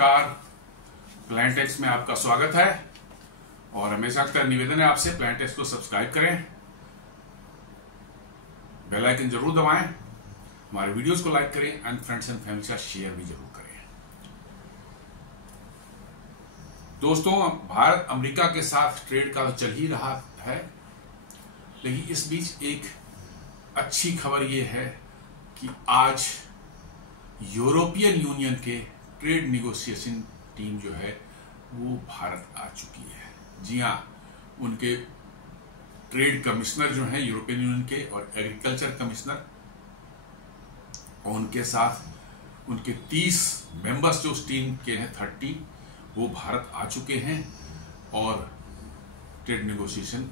नमस्कार, plan takes में आपका स्वागत है। और हमेशा का निवेदन है आपसे, प्लान टेक्स को सब्सक्राइब करें, बेल आइकन जरूर दबाएं, हमारे वीडियोस को लाइक करें एंड फ्रेंड्स एंड फैमिली के साथ शेयर भी जरूर करें। दोस्तों, भारत अमेरिका के साथ ट्रेड का तो चल ही रहा है, लेकिन इस बीच एक अच्छी खबर यह है कि आज यूरोपियन यूनियन के ट्रेड निगोशिएशन टीम जो है वो भारत आ चुकी है। जी हाँ, उनके ट्रेड कमिश्नर जो हैं यूरोपियन यूनियन के और एग्रीकल्चर कमिश्नर, और उनके साथ उनके 30 मेंबर्स जो उस टीम के हैं 30, वो भारत आ चुके हैं और ट्रेड निगोशिएशन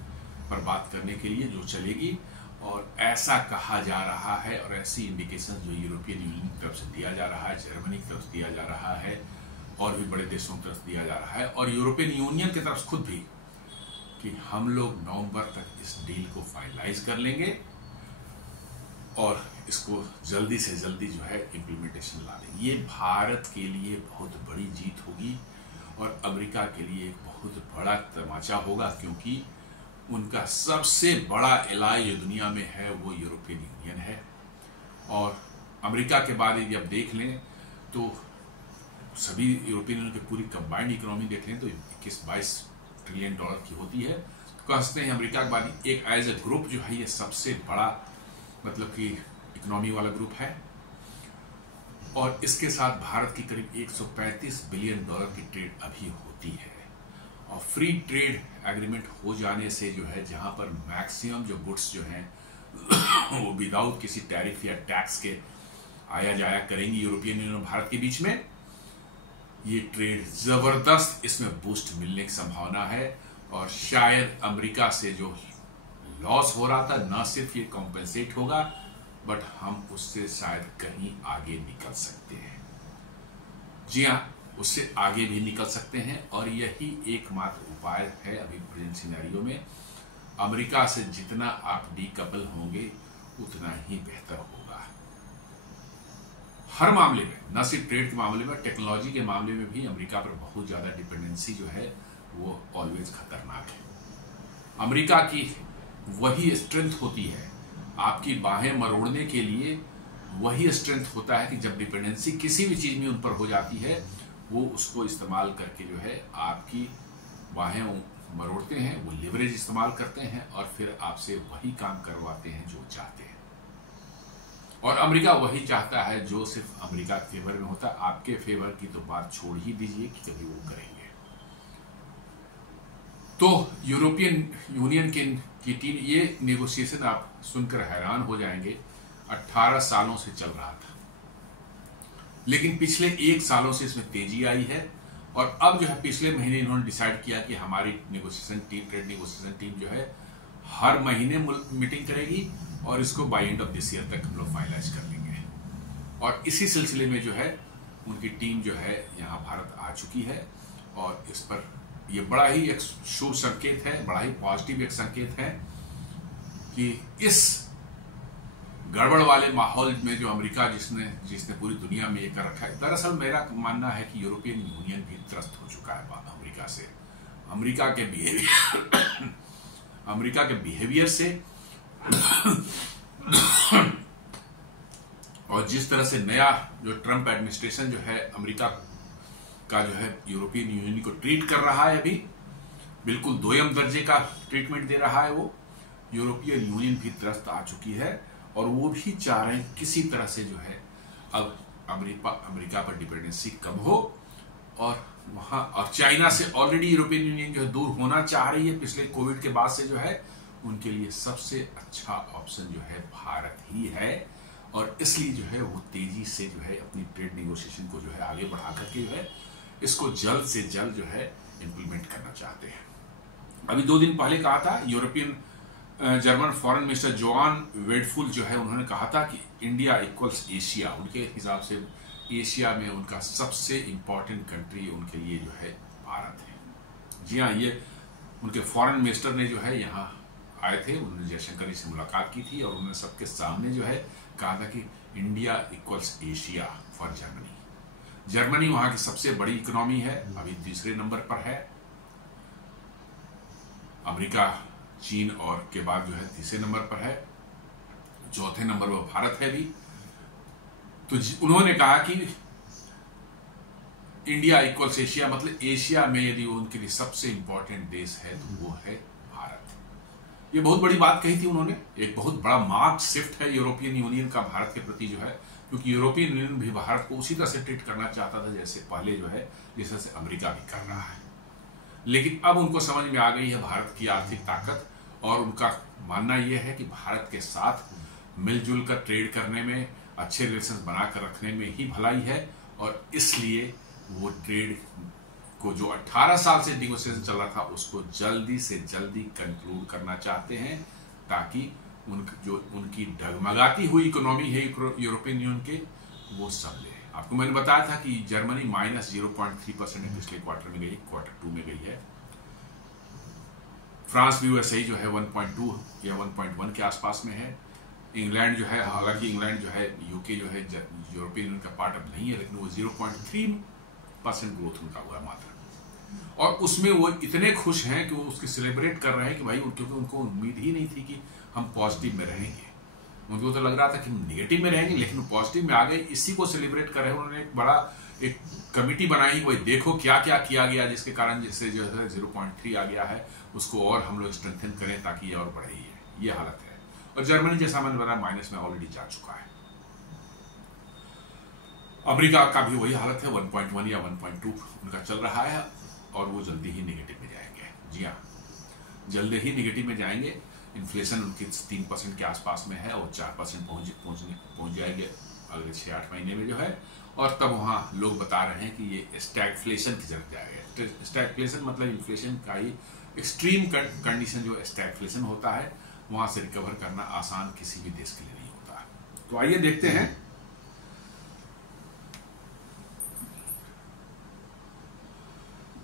पर बात करने के लिए जो चलेगी। और ऐसा कहा जा रहा है और ऐसी इंडिकेशन जो यूरोपियन यूनियन की तरफ से दिया जा रहा है, जर्मनी की तरफ से दिया जा रहा है और भी बड़े देशों की तरफ दिया जा रहा है और यूरोपियन यूनियन की तरफ खुद भी, कि हम लोग नवंबर तक इस डील को फाइनलाइज कर लेंगे और इसको जल्दी से जल्दी जो है इम्प्लीमेंटेशन ला देंगे। ये भारत के लिए बहुत बड़ी जीत होगी और अमेरिका के लिए एक बहुत बड़ा तमाचा होगा, क्योंकि उनका सबसे बड़ा एलाय जो दुनिया में है वो यूरोपियन यूनियन है। और अमेरिका के बाद यदि आप देख लें तो सभी यूरोपियन यूनियन की पूरी कंबाइंड इकोनॉमी देख लें तो 21-22 ट्रिलियन डॉलर की होती है। तो कह सकते हैं अमेरिका के बाद एक एज ए ग्रुप जो है ये सबसे बड़ा मतलब कि इकोनॉमी वाला ग्रुप है। और इसके साथ भारत की करीब 135 बिलियन डॉलर की ट्रेड अभी होती है। और फ्री ट्रेड एग्रीमेंट हो जाने से जो है, जहां पर मैक्सिमम जो गुड्स जो हैं वो विदाउट किसी टैरिफ या टैक्स के आया जाया करेंगी यूरोपियन यूनियन और भारत के बीच में, ये ट्रेड जबरदस्त इसमें बूस्ट मिलने की संभावना है। और शायद अमेरिका से जो लॉस हो रहा था, ना सिर्फ ये कॉम्पेंसेट होगा बट हम उससे शायद कहीं आगे निकल सकते हैं। जी हाँ, उससे आगे भी निकल सकते हैं और यही एकमात्र उपाय है अभी प्रेजेंट सिनेरियो में। अमेरिका से जितना आप डीकपल होंगे उतना ही बेहतर होगा हर मामले में, न सिर्फ ट्रेड के मामले में, टेक्नोलॉजी के मामले में भी अमेरिका पर बहुत ज्यादा डिपेंडेंसी जो है वो ऑलवेज खतरनाक है। अमेरिका की वही स्ट्रेंथ होती है, आपकी बाहें मरोड़ने के लिए वही स्ट्रेंथ होता है कि जब डिपेंडेंसी किसी भी चीज में उन पर हो जाती है, वो उसको इस्तेमाल करके जो है आपकी बाहें मरोड़ते हैं, वो लिवरेज इस्तेमाल करते हैं और फिर आपसे वही काम करवाते हैं जो चाहते हैं। और अमेरिका वही चाहता है जो सिर्फ अमेरिका के फेवर में होता है। आपके फेवर की तो बात छोड़ ही दीजिए कि कभी वो करेंगे। तो यूरोपियन यूनियन की टीम, ये नेगोशिएशन आप सुनकर हैरान हो जाएंगे, 18 सालों से चल रहा था, लेकिन पिछले 1 सालों से इसमें तेजी आई है। और अब जो है पिछले महीने इन्होंने डिसाइड किया कि हमारी negotiation team, trade negotiation team जो है हर महीने मीटिंग करेगी और इसको by end of this year तक हम लोग फाइनलाइज कर लेंगे। और इसी सिलसिले में जो है उनकी टीम जो है यहाँ भारत आ चुकी है और इस पर ये बड़ा ही एक शुभ संकेत है, बड़ा ही पॉजिटिव एक संकेत है कि इस गड़बड़ वाले माहौल में जो अमेरिका जिसने पूरी दुनिया में ये कर रखा है, दरअसल मेरा मानना है कि यूरोपियन यूनियन भी त्रस्त हो चुका है अमेरिका से, अमेरिका के बिहेवियर से और जिस तरह से नया जो ट्रंप एडमिनिस्ट्रेशन जो है अमेरिका का जो है यूरोपियन यूनियन को ट्रीट कर रहा है, अभी बिल्कुल दोयम दर्जे का ट्रीटमेंट दे रहा है। वो यूरोपियन यूनियन भी त्रस्त आ चुकी है और वो भी चाह रहे हैं किसी तरह से जो है अब अमेरिका पर डिपेंडेंसी कम हो और वहां, और चाइना से ऑलरेडी यूरोपियन यूनियन जो है दूर होना चाह रही है पिछले कोविड के बाद से, जो है उनके लिए सबसे अच्छा ऑप्शन जो है भारत ही है। और इसलिए जो है वो तेजी से जो है अपनी ट्रेड नेगोशिएशन को जो है आगे बढ़ा करके जो है इसको जल्द से जल्द जो है इम्प्लीमेंट करना चाहते हैं। अभी 2 दिन पहले कहा था European German foreign minister Johann Wadephul जो है, उन्होंने कहा था कि इंडिया इक्वल्स एशिया। उनके हिसाब से एशिया में उनका सबसे इंपॉर्टेंट कंट्री उनके लिए जो है भारत है। जी हाँ, ये उनके फॉरेन मिनिस्टर ने जो है यहाँ आए थे, उन्होंने जयशंकर जी से मुलाकात की थी और उन्होंने सबके सामने जो है कहा था कि India equals Asia for Germany. Germany वहां की सबसे बड़ी इकोनॉमी है, अभी तीसरे नंबर पर है। अमेरिका, चीन और के बाद जो है तीसरे नंबर पर है। चौथे नंबर पर भारत है भी। तो उन्होंने कहा कि इंडिया इक्वल्स एशिया, मतलब एशिया में यदि उनके लिए सबसे इंपॉर्टेंट देश है तो वो है भारत। ये बहुत बड़ी बात कही थी उन्होंने। एक बहुत बड़ा मार्क्ड शिफ्ट है यूरोपियन यूनियन का भारत के प्रति जो है, क्योंकि यूरोपियन यूनियन भी भारत को उसी तरह से ट्रीट करना चाहता था जैसे पहले जो है, जैसे अमेरिका भी कर रहा है। लेकिन अब उनको समझ में आ गई है भारत की आर्थिक ताकत, और उनका मानना यह है कि भारत के साथ मिलजुल कर ट्रेड करने में, अच्छे रिलेशन बनाकर रखने में ही भलाई है। और इसलिए वो ट्रेड को जो 18 साल से नेगोशिएशन चल रहा था उसको जल्दी से जल्दी कंक्लूड करना चाहते हैं, ताकि उनकी डगमगाती हुई इकोनॉमी है यूरोपियन यूनियन के, वो सब ले। आपको मैंने बताया था कि जर्मनी -0.3% पिछले क्वार्टर में गई, क्वार्टर 2 में गई है। फ्रांस भी वैसे ही जो है 1.2 या 1.1 के आसपास में है। इंग्लैंड जो है, हालांकि इंग्लैंड जो है, यूके जो है यूरोपियन यूनियन का पार्ट अब नहीं है, लेकिन वो 0.3% ग्रोथ उनका हुआ मात्र। और उसमें वो इतने खुश हैं कि वो उसकी सेलिब्रेट कर रहे हैं कि भाई, क्योंकि उनको उम्मीद ही नहीं थी कि हम पॉजिटिव में रहेंगे। उनको तो लग रहा था कि हम नेगेटिव में रहेंगे, लेकिन पॉजिटिव में आ गए। इसी को सेलिब्रेट कर रहे हैं। उन्होंने एक कमिटी बनाई, भाई देखो क्या क्या किया गया जिसके कारण जैसे जो है 0.3 आ गया है, उसको और हम लोग स्ट्रेंथन करें ताकि ये और बढ़े। ये हालत है। और जर्मनी जैसा मैंने बताया माइनस में ऑलरेडी जा चुका है। अमेरिका का भी वही हालत है, 1.1 या 1.2 उनका चल रहा है, और वो जल्दी ही नेगेटिव में जाएंगे। जी हाँ, जल्दी ही नेगेटिव में जाएंगे। इन्फ्लेशन उनकी 3% के आसपास में है, और 4% पहुंच जाएंगे अगले 6-8 महीने में जो है। और तब वहां लोग बता रहे हैं कि ये स्टैगफ्लेशन की तरफ जाएगा। स्टैगफ्लेशन मतलब इन्फ्लेशन का ही एक्सट्रीम कंडीशन जो स्टैगफ्लेशन होता है, वहां से रिकवर करना आसान किसी भी देश के लिए नहीं होता। तो आइए देखते हैं।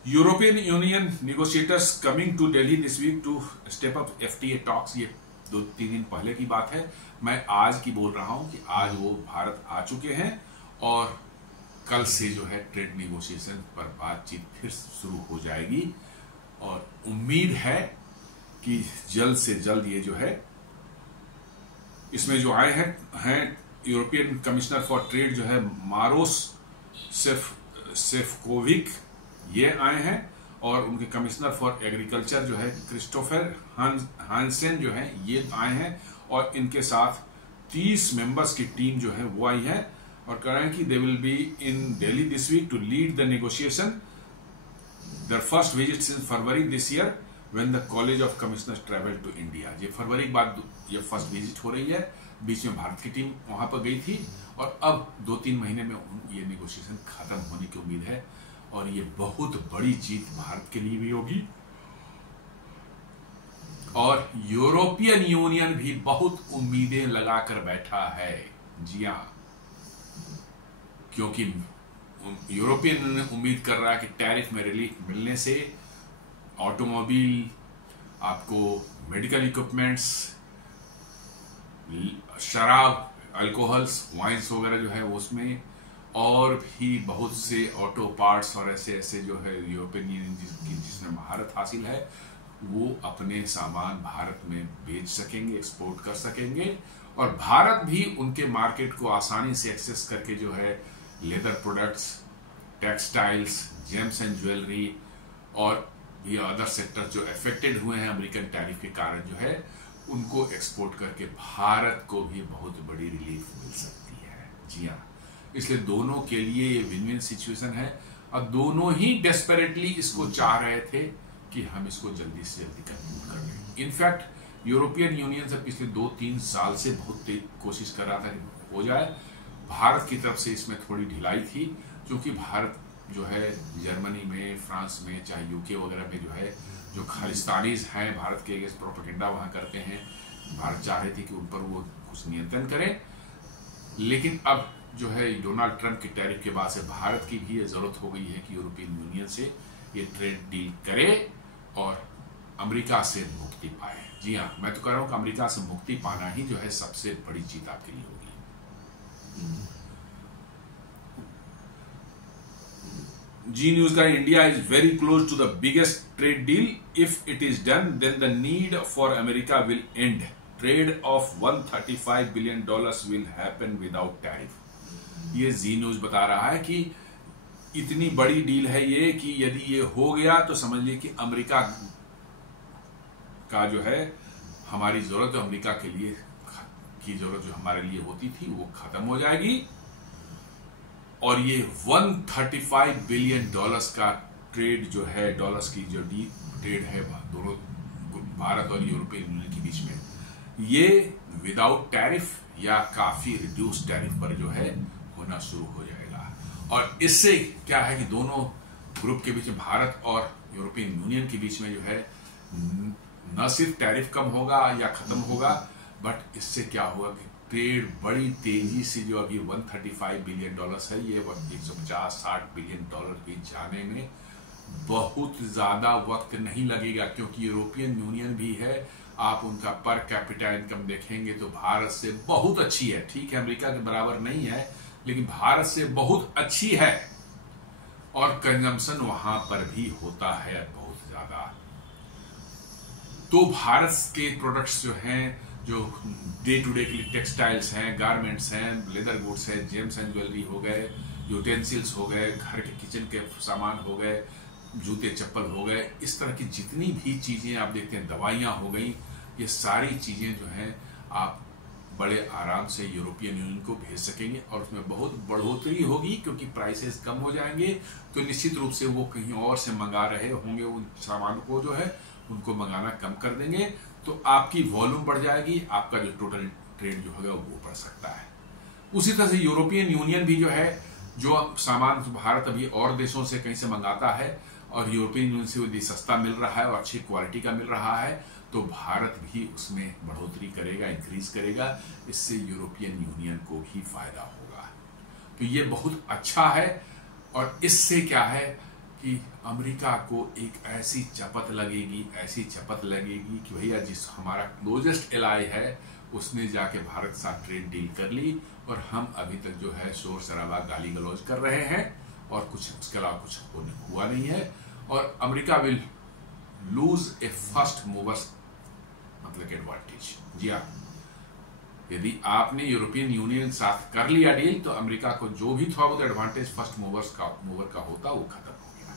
European Union negotiators coming to Delhi this week to step up FTA talks. ये 2-3 दिन पहले की बात है। मैं आज की बोल रहा हूं कि आज वो भारत आ चुके हैं, और कल से जो है ट्रेड नेगोशिएशन पर बातचीत फिर शुरू हो जाएगी। और उम्मीद है कि जल्द से जल्द ये जो है, इसमें जो आए हैं यूरोपियन कमिश्नर फॉर ट्रेड जो है मारोस सेफकोविक, ये आए हैं। और उनके कमिश्नर फॉर एग्रीकल्चर जो है क्रिस्टोफर हांसेन जो है, ये आए हैं। और इनके साथ 30 मेंबर्स की टीम जो है वो आई है, और कह रहे हैं कि they will be in Delhi this week to lead the negotiation. Their first visit since February this year when the college of commissioners travel to India. ये फरवरी के बाद ये फर्स्ट विजिट हो रही है। बीच में भारत की टीम वहां पर गई थी, और अब 2-3 महीने में ये नेगोशिएशन खत्म होने की उम्मीद है। और ये बहुत बड़ी जीत भारत के लिए भी होगी, और यूरोपियन यूनियन भी बहुत उम्मीदें लगाकर बैठा है। जी हां, क्योंकि यूरोपियन यूनियन उम्मीद कर रहा है कि टैरिफ में रिलीफ मिलने से ऑटोमोबाइल, आपको मेडिकल इक्विपमेंट्स, शराब, अल्कोहल्स, वाइन्स वगैरह जो है उसमें, और भी बहुत से ऑटो पार्ट्स और ऐसे जो है यूरोपियन यूनियन जिसमें महारत हासिल है, वो अपने सामान भारत में बेच सकेंगे, एक्सपोर्ट कर सकेंगे। और भारत भी उनके मार्केट को आसानी से एक्सेस करके जो है leather products, textiles, James and jewellery, और भी अदर सेक्टर जो अफेक्टेड हुए हैं अमेरिकन टैरिफ के कारण जो है, उनको एक्सपोर्ट करके भारत को भी बहुत बड़ी रिलीफ मिल सकती है। जी हाँ, इसलिए दोनों के लिए ये विन विन सिचुएशन है, और दोनों ही डेस्परेटली इसको चाह रहे थे कि हम इसको जल्दी से जल्दी कंक्लूड कर लें। इनफैक्ट यूरोपियन यूनियन से पिछले 2-3 साल से बहुत कोशिश कर रहा था कि हो जाए। भारत की तरफ से इसमें थोड़ी ढिलाई थी, क्योंकि भारत जो है जर्मनी में, फ्रांस में, चाहे यूके वगैरह में जो है, जो खालिस्तानीज हैं भारत के अगेंस्ट प्रोपेगेंडा वहां करते हैं, भारत चाह रहे थे कि उन पर वो कुछ नियंत्रण करें। लेकिन अब जो है डोनाल्ड ट्रंप की टैरिफ के बाद से भारत की भी ये जरूरत हो गई है कि यूरोपियन यूनियन से ये ट्रेड डील करे और अमेरिका से मुक्ति पाए। जी हाँ, मैं तो कह रहा हूं कि अमेरिका से मुक्ति पाना ही जो है सबसे बड़ी जीत आपके लिए होगी। जी न्यूज का, India is very close to the biggest trade deal, if it is done then the need for America will end, trade of $135 billion will happen without tariff. ये जी न्यूज बता रहा है कि इतनी बड़ी deal है ये कि यदि ये हो गया तो समझ लीजिए कि अमेरिका का जो है हमारी जरूरत, जो अमेरिका के लिए की जरूरत जो हमारे लिए होती थी वो खत्म हो जाएगी। और ये $135 बिलियन का ट्रेड जो है, डॉलर्स की जो ट्रेड है दोनों भारत और यूरोपियन यूनियन के बीच में, ये विदाउट टैरिफ या काफी रिड्यूस टैरिफ पर जो है होना शुरू हो जाएगा। और इससे क्या है कि दोनों ग्रुप के बीच में, भारत और यूरोपियन यूनियन के बीच में जो है न सिर्फ टैरिफ कम होगा या खत्म होगा, बट इससे क्या होगा कि ट्रेड बड़ी तेजी से, जो अभी $135 बिलियन है, ये 150-60 बिलियन पे जाने में बहुत ज्यादा वक्त नहीं लगेगा, क्योंकि यूरोपियन यूनियन भी है। आप उनका पर कैपिटा इनकम देखेंगे तो भारत से बहुत अच्छी है। ठीक है, अमेरिका के बराबर नहीं है, लेकिन भारत से बहुत अच्छी है। और कंजम्पशन वहां पर भी होता है बहुत ज्यादा। तो भारत के प्रोडक्ट्स जो हैं, जो डे टू डे के लिए टेक्सटाइल्स हैं, गारमेंट्स हैं, लेदर गुड्स हैं, जेम्स एंड ज्वेलरी हो गए, यूटेंसिल्स हो गए, घर के किचन के सामान हो गए, जूते चप्पल हो गए, इस तरह की जितनी भी चीजें आप देखते हैं, दवाइयां हो गई, ये सारी चीजें जो हैं आप बड़े आराम से यूरोपियन यूनियन को भेज सकेंगे और उसमें बहुत बढ़ोतरी होगी, क्योंकि प्राइसेस कम हो जाएंगे। तो निश्चित रूप से वो कहीं और से मंगा रहे होंगे, उन सामान को जो है उनको मंगाना कम कर देंगे, तो आपकी वॉल्यूम बढ़ जाएगी, आपका जो टोटल ट्रेड जो होगा वो बढ़ सकता है। उसी तरह से यूरोपियन यूनियन भी जो है, जो सामान भारत अभी और देशों से कहीं से मंगाता है और यूरोपियन यूनियन से यदि सस्ता मिल रहा है और अच्छी क्वालिटी का मिल रहा है, तो भारत भी उसमें बढ़ोतरी करेगा, इंक्रीज करेगा। इससे यूरोपियन यूनियन को भी फायदा होगा। तो ये बहुत अच्छा है। और इससे क्या है कि अमेरिका को एक ऐसी चपत लगेगी कि भैया जिस हमारा क्लोजेस्ट एलाई है उसने जाके भारत साथ ट्रेड डील कर ली, और हम अभी तक जो है शोर शराबा गाली गलौज कर रहे हैं और कुछ उसके अलावा कुछ हुआ नहीं है। और America will lose A first movers मतलब एडवांटेज। जी हाँ, यदि आपने यूरोपियन यूनियन साथ कर लिया डील, तो अमेरिका को जो भी थोड़ा बहुत एडवांटेज फर्स्ट मूवर का होता वो खत्म हो गया।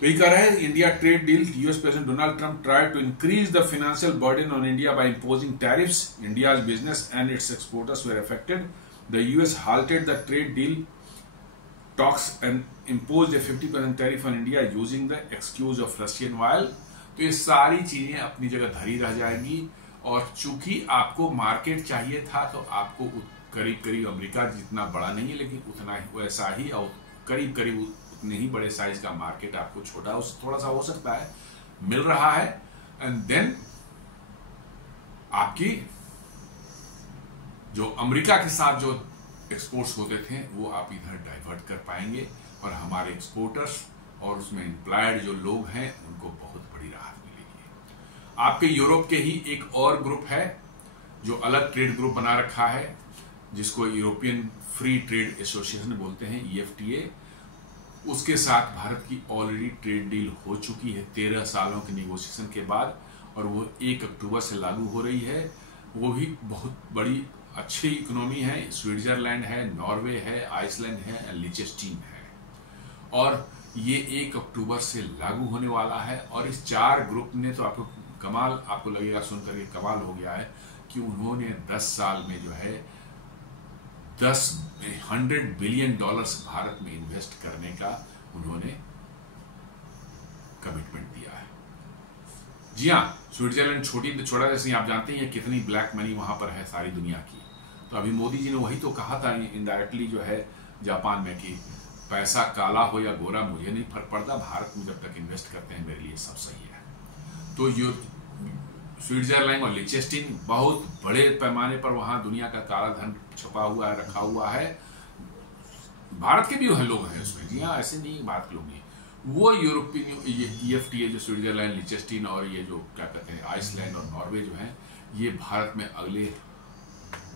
तो ये कह रहे हैं, India trade deal, US President Donald Trump tried to increase the financial burden on India by imposing tariffs. India's business and its exporters were affected. The US halted the trade deal talks and imposed a 50% tariff on India using the excuse of Russian oil। तो ये सारी चीजें अपनी जगह धरी रह जाएंगी। और चूंकि आपको मार्केट चाहिए था, तो आपको करीब अमेरिका जितना बड़ा नहीं है, लेकिन उतना ही वैसा ही, और करीब उतने ही बड़े साइज का मार्केट आपको छोटा थोड़ा सा हो सकता है मिल रहा है। एंड देन आपकी जो अमेरिका के साथ जो एक्सपोर्ट्स होते थे वो आप इधर डाइवर्ट कर पाएंगे, और हमारे एक्सपोर्टर्स और उसमें एम्प्लॉयड जो लोग हैं उनको बहुत बड़ी राहत मिलेगी। आपके यूरोप के ही एक और ग्रुप है जो अलग ट्रेड ग्रुप बना रखा है, जिसको यूरोपियन फ्री ट्रेड एसोसिएशन बोलते हैं, EFTA। उसके साथ भारत की ऑलरेडी ट्रेड डील हो चुकी है 13 सालों के निगोशिएशन के बाद, और वो 1 अक्टूबर से लागू हो रही है। वो भी बहुत बड़ी अच्छी इकोनॉमी है। स्विट्जरलैंड है, नॉर्वे है, आइसलैंड है, लिechtenstein है, और ये 1 अक्टूबर से लागू होने वाला है। और इस 4 ग्रुप ने तो आपको लगेगा सुनकर के कमाल हो गया है कि उन्होंने 10 साल में जो है $100 बिलियन भारत में इन्वेस्ट करने का उन्होंने कमिटमेंट दिया है। जी हाँ, स्विट्जरलैंड छोटा देश नहीं, आप जानते हैं कितनी ब्लैक मनी वहां पर है सारी दुनिया की। तो अभी मोदी जी ने वही तो कहा था इनडायरेक्टली जो है जापान में कि पैसा काला हो या गोरा मुझे नहीं फर्क पड़ता, भारत में जब तक इन्वेस्ट करते हैं मेरे लिए सब सही है। तो स्विट्जरलैंड और लिechtenstein बहुत बड़े पैमाने पर वहां दुनिया का काला धन छुपा हुआ है, रखा हुआ है। भारत के भी लोग हैं उसमें, जी हाँ, ऐसे नहीं भारत के लोग नहीं। वो यूरोपियन EFTA जो स्विट्जरलैंड, लिechtenstein और ये जो क्या कहते हैं आइसलैंड और नॉर्वे जो हैं, ये भारत में अगले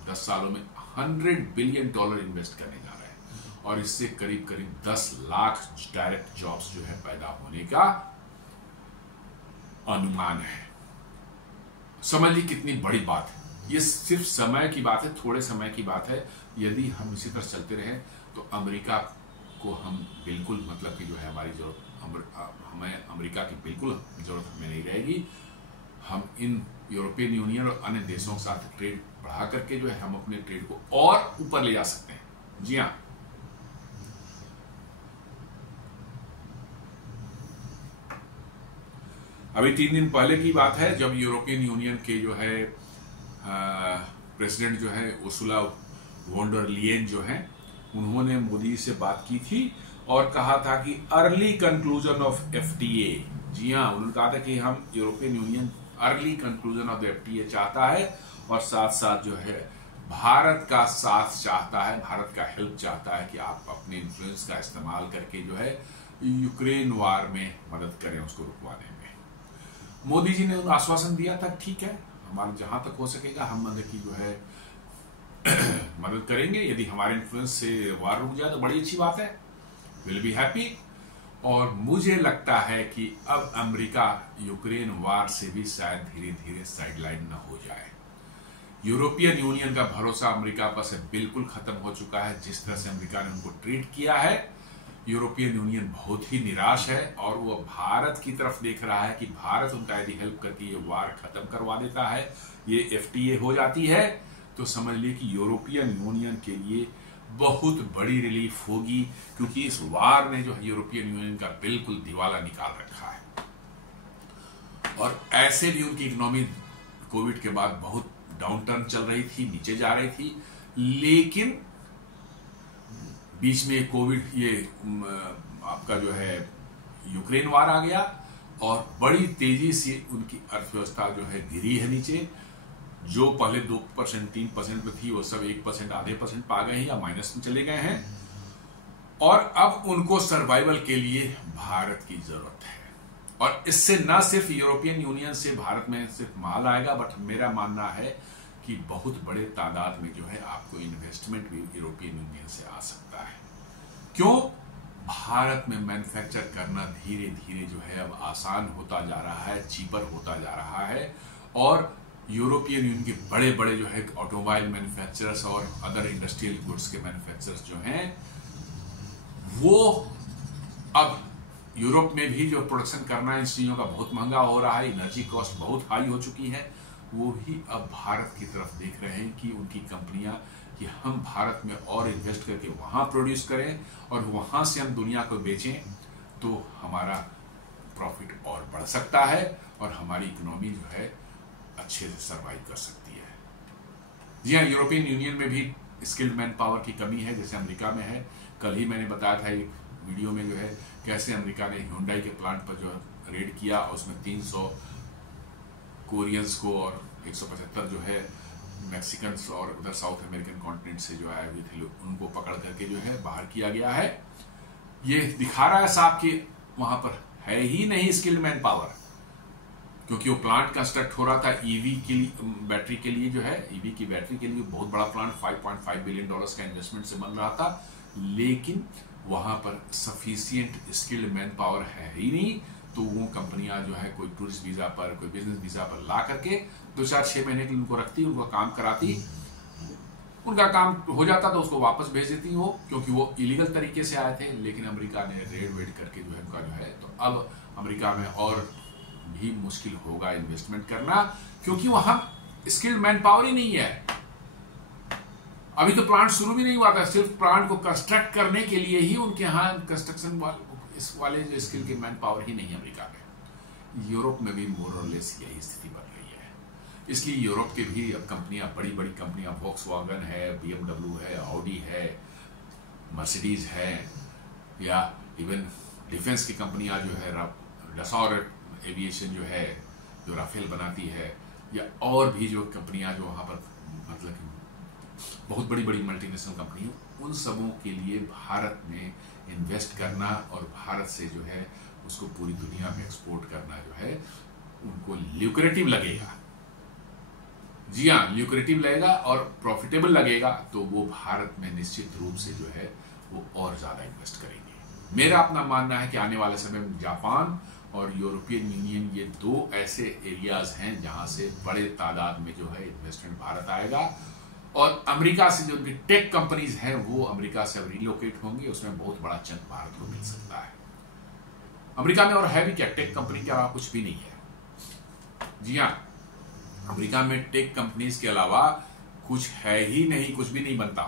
10 सालों में $100 बिलियन इन्वेस्ट करने जा रहे हैं। और इससे करीब करीब 10 लाख डायरेक्ट जॉब्स जो है पैदा होने का अनुमान है। समझ ली कितनी बड़ी बात है। ये सिर्फ समय की बात है, थोड़े समय की बात है। यदि हम इसी तरह चलते रहे तो अमेरिका को हम बिल्कुल मतलब कि जो है हमारी जरूरत, हमें अमेरिका की बिल्कुल जरूरत हमें नहीं रहेगी। हम इन यूरोपियन यूनियन और अन्य देशों के साथ ट्रेड बढ़ा करके जो है हम अपने ट्रेड को और ऊपर ले जा सकते हैं। जी हाँ, अभी 3 दिन पहले की बात है जब यूरोपियन यूनियन के जो है प्रेसिडेंट जो है उर्सुला वॉन डर लियेन जो है, उन्होंने मोदी से बात की थी और कहा था कि अर्ली कंक्लूजन ऑफ एफटीए। जी हाँ, उन्होंने कहा था कि हम European union early conclusion of FTA चाहता है और साथ साथ जो है भारत का साथ चाहता है, भारत का हेल्प चाहता है कि आप अपने इन्फ्लुएंस का इस्तेमाल करके जो है यूक्रेन वार में मदद करें, उसको रुकवाने में। मोदी जी ने आश्वासन दिया था, ठीक है हमारे जहां तक हो सकेगा हम मदद की जो है मदद करेंगे। यदि हमारे इन्फ्लुएंस से वार रुक जाए तो बड़ी अच्छी बात है, विल बी हैप्पी। और मुझे लगता है कि अब अमेरिका यूक्रेन वार से भी शायद धीरे धीरे साइडलाइन न हो जाए। यूरोपियन यूनियन का भरोसा अमेरिका पर से बिल्कुल खत्म हो चुका है। जिस तरह से अमेरिका ने उनको ट्रीट किया है, यूरोपियन यूनियन बहुत ही निराश है और वो भारत की तरफ देख रहा है कि भारत उनका यदि हेल्प करके ये वार खत्म करवा देता है, ये एफटीए हो जाती है, तो समझ लीजिए कि यूरोपियन यूनियन के लिए बहुत बड़ी रिलीफ होगी, क्योंकि इस वार ने जो है यूरोपियन यूनियन का बिल्कुल दिवाला निकाल रखा है। और ऐसे भी उनकी इकोनॉमी कोविड के बाद बहुत डाउन टर्न चल रही थी, नीचे जा रही थी, लेकिन बीच में कोविड ये आपका जो है यूक्रेन वार आ गया और बड़ी तेजी से उनकी अर्थव्यवस्था जो है गिरी है नीचे। जो पहले 2% 3% में थी वो सब 1% आधे % पा गए हैं या माइनस में चले गए हैं। और अब उनको सर्वाइवल के लिए भारत की जरूरत है। और इससे न सिर्फ यूरोपियन यूनियन से भारत में सिर्फ माल आएगा, बट मेरा मानना है कि बहुत बड़े तादाद में जो है आपको इन्वेस्टमेंट भी यूरोपियन यूनियन से आ सकता है। क्यों? भारत में मैन्युफैक्चर करना धीरे धीरे जो है अब आसान होता जा रहा है, चीपर होता जा रहा है। और यूरोपियन यूनियन के बड़े बड़े जो है ऑटोमोबाइल मैन्युफैक्चरर्स और अदर इंडस्ट्रियल गुड्स के मैन्युफैक्चरर्स जो हैं, वो अब यूरोप में भी जो प्रोडक्शन करना इन चीजों का बहुत महंगा हो रहा है, एनर्जी कॉस्ट बहुत हाई हो चुकी है, वो भी अब भारत की तरफ देख रहे हैं कि उनकी कंपनियां कि हम भारत में और इन्वेस्ट करके वहां प्रोड्यूस करें और वहां से हम दुनिया को बेचें, तो हमारा प्रॉफिट और बढ़ सकता है और हमारी इकोनॉमी जो है अच्छे से सर्वाइव कर सकती है। जी हाँ, यूरोपियन यूनियन में भी स्किल्ड मैन पावर की कमी है, जैसे अमेरिका में है। कल ही मैंने बताया था एक वीडियो में जो है कैसे अमेरिका ने ह्यूंडई के प्लांट पर जो रेड किया और उसमें 300 कोरियंस को और 175 जो है मैक्सिकन्स और उधर साउथ अमेरिकन कॉन्टिनेंट से जो आए हुए थे लोग, उनको पकड़ करके जो है बाहर किया गया है। ये दिखा रहा है साहब कि वहां पर है ही नहीं स्किल्ड मैन पावर, क्योंकि वो प्लांट कंस्ट्रक्ट हो रहा था ईवी के लिए, बैटरी के लिए जो है, ईवी की बैटरी के लिए बहुत बड़ा प्लांट $5.5 बिलियन का इन्वेस्टमेंट से बन रहा था, लेकिन वहां पर सफिशिएंट स्किल्ड मैन पावर है ही नहीं। तो वो कंपनियां जो है कोई टूरिस्ट वीजा पर, कोई बिजनेस वीजा पर ला करके 2-4-6 महीने के लिए उनको रखती, उनका काम कराती, उनका काम हो जाता तो उसको वापस भेज देती वो, क्योंकि वो इलीगल तरीके से आए थे। लेकिन अमेरिका ने रेड वेड करके जो है उनका जो है, तो अब अमेरिका में और भी मुश्किल होगा इन्वेस्टमेंट करना, क्योंकि वहां स्किल्ड मैन पावर ही नहीं है। अभी तो प्लांट शुरू भी नहीं हुआ था, सिर्फ प्लांट को कंस्ट्रक्ट करने के लिए ही उनके यहाँ कंस्ट्रक्शन वाले जो स्किल के मैन पावर ही नहीं है अमेरिका में। यूरोप में भी मोर और लेस यही स्थिति बन रही है। इसलिए यूरोप के भी अब कंपनियां, बड़ी बड़ी कंपनियां, वॉक्सवैगन है, BMW है, ऑडी है, मर्सिडीज है, या इवन डिफेंस की कंपनियां जो है डसॉर एविएशन जो है, जो राफेल बनाती है, या और भी जो कंपनियां जो वहां पर मतलब बहुत बड़ी बड़ी मल्टीनेशनल कंपनी, उन सबों के लिए भारत में इन्वेस्ट करना और भारत से जो है उसको पूरी दुनिया में एक्सपोर्ट करना जो है उनको ल्यूक्रेटिव लगेगा। जी हाँ, ल्यूक्रेटिव लगेगा और प्रॉफिटेबल लगेगा, तो वो भारत में निश्चित रूप से जो है वो और ज़्यादा इन्वेस्ट करेंगे। मेरा अपना मानना है कि आने वाले समय में जापान और यूरोपियन यूनियन ये दो ऐसे एरियाज हैं जहां से बड़े तादाद में जो है इन्वेस्टमेंट भारत आएगा, और अमेरिका से जो उनकी टेक कंपनीज हैं वो अमेरिका से अब रिलोकेट होंगी, उसमें बहुत बड़ा चंक भारत को मिल सकता है। अमेरिका में और है भी क्या, टेक कंपनी के अलावा कुछ भी नहीं है। जी हाँ, अमेरिका में टेक कंपनीज के अलावा कुछ है ही नहीं, कुछ भी नहीं बनता।